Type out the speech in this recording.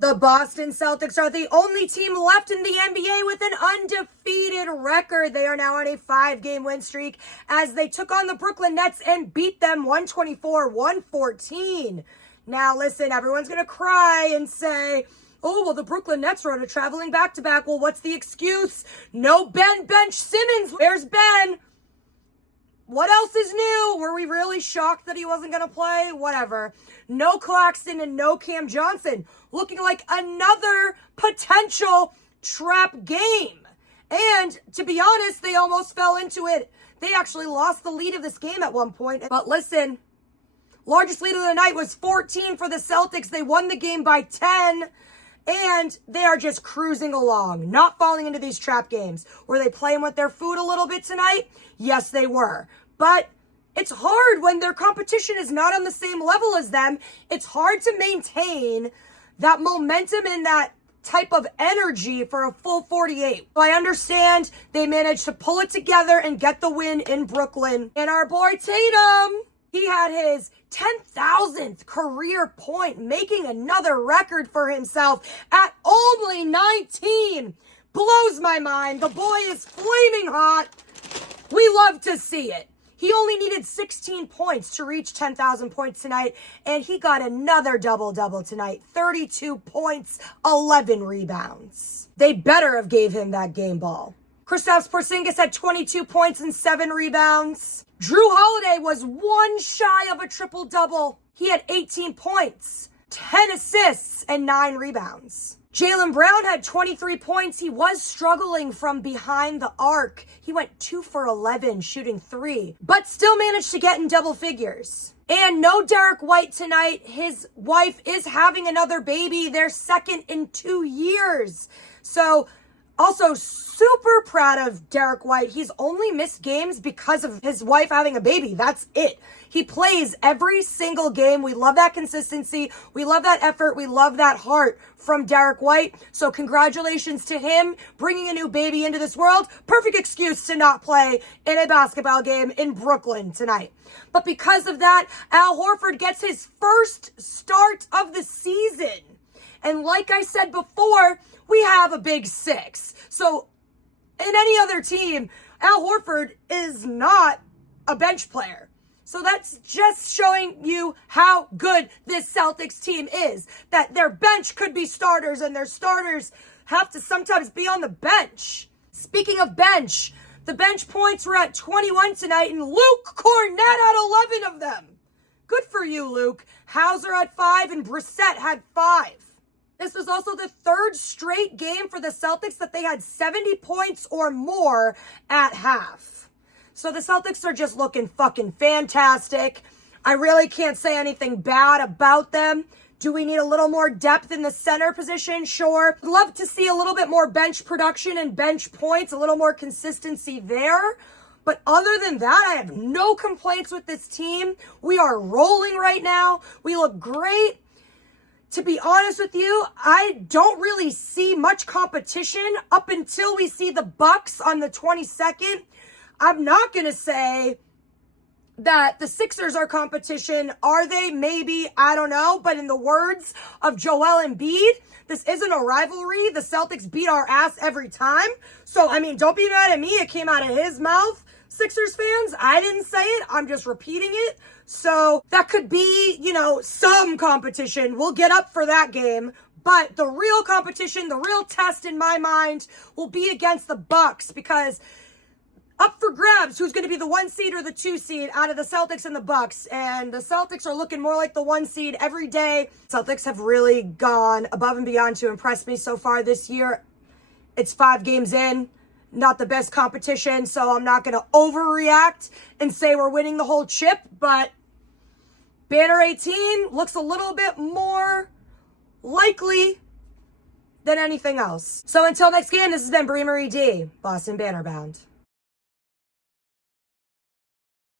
The Boston Celtics are the only team left in the NBA with an undefeated record. They are now on a 5-game win streak as they took on the Brooklyn Nets and beat them 124-114. Now listen, everyone's going to cry and say, oh, well, the Brooklyn Nets are on a traveling back-to-back. Well, what's the excuse? No Ben bench Simmons. Where's Ben? What else is new? Were we really shocked that he wasn't going to play? Whatever. No Claxton and no Cam Johnson. Looking like another potential trap game. And to be honest, they almost fell into it. They actually lost the lead of this game at one point. But listen, largest lead of the night was 14 for the Celtics. They won the game by 10. And they are just cruising along, not falling into these trap games. Were they playing with their food a little bit tonight? Yes, they were. But it's hard when their competition is not on the same level as them. It's hard to maintain that momentum and that type of energy for a full 48. So I understand they managed to pull it together and get the win in Brooklyn. And our boy Tatum, he had his 10,000th career point, making another record for himself at only 19. Blows my mind. The boy is flaming hot. We love to see it. He only needed 16 points to reach 10,000 points tonight, and he got another double-double tonight. 32 points, 11 rebounds. They better have gave him that game ball. Kristaps Porzingis had 22 points and 7 rebounds. Drew Holiday was one shy of a triple-double. He had 18 points, 10 assists, and 9 rebounds. Jaylen Brown had 23 points. He was struggling from behind the arc. He went 2 for 11, shooting 3, but still managed to get in double figures. And no Derek White tonight. His wife is having another baby, their second in 2 years. So also super proud of Derek White. He's only missed games because of his wife having a baby. That's it. He plays every single game. We love that consistency. We love that effort. We love that heart from Derek White. So congratulations to him bringing a new baby into this world. Perfect excuse to not play in a basketball game in Brooklyn tonight. But because of that, Al Horford gets his first start of the season. And like I said before, we have a big 6. So in any other team, Al Horford is not a bench player. So that's just showing you how good this Celtics team is. That their bench could be starters and their starters have to sometimes be on the bench. Speaking of bench, the bench points were at 21 tonight and Luke Cornett had 11 of them. Good for you, Luke. Hauser had 5 and Brissett had 5. This was also the 3rd straight game for the Celtics that they had 70 points or more at half. So the Celtics are just looking fucking fantastic. I really can't say anything bad about them. Do we need a little more depth in the center position? Sure. Love to see a little bit more bench production and bench points, a little more consistency there. But other than that, I have no complaints with this team. We are rolling right now. We look great. To be honest with you, I don't really see much competition up until we see the Bucks on the 22nd. I'm not going to say that the Sixers are competition. Are they? Maybe. I don't know. But in the words of Joel Embiid, this isn't a rivalry. The Celtics beat our ass every time. So, I mean, don't be mad at me. It came out of his mouth. Sixers fans, I didn't say it. I'm just repeating it. So that could be, some competition. We'll get up for that game. But the real competition, the real test in my mind will be against the Bucks, because up for grabs who's going to be the 1 seed or the 2 seed out of the Celtics and the Bucks. And the Celtics are looking more like the 1 seed every day. Celtics have really gone above and beyond to impress me so far this year. It's 5 games in. Not the best competition, so I'm not going to overreact and say we're winning the whole chip. But Banner 18 looks a little bit more likely than anything else. So until next game, this has been Brie Marie D, Boston Banner Bound.